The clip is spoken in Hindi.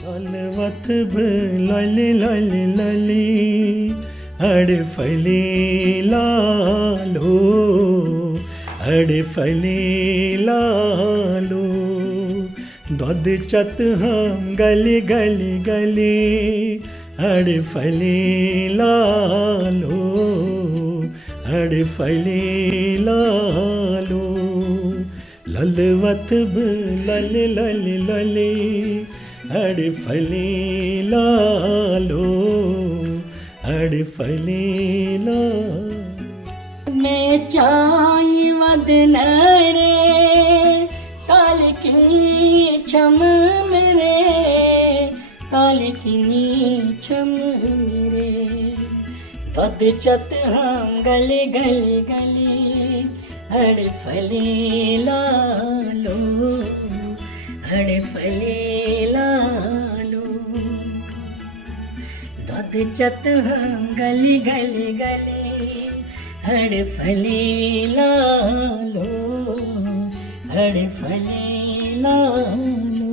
ललवथ लली लली लली अड़े फली लालो अड़े फली लालो दद चत हम गली गली गली अड़े फली लालो अड़े फली लालो ललवथ लली लली लली अड़े फली लालो अड़े फली लालो मैं चाय वदन रे ताल की छम मेरे ताल की छम मेरे दद चत हम गली गली गली अड़े फली लालो अड़े फली लालो दद चत हम गली गली गली अड़े फली लालो अड़े फली लालो।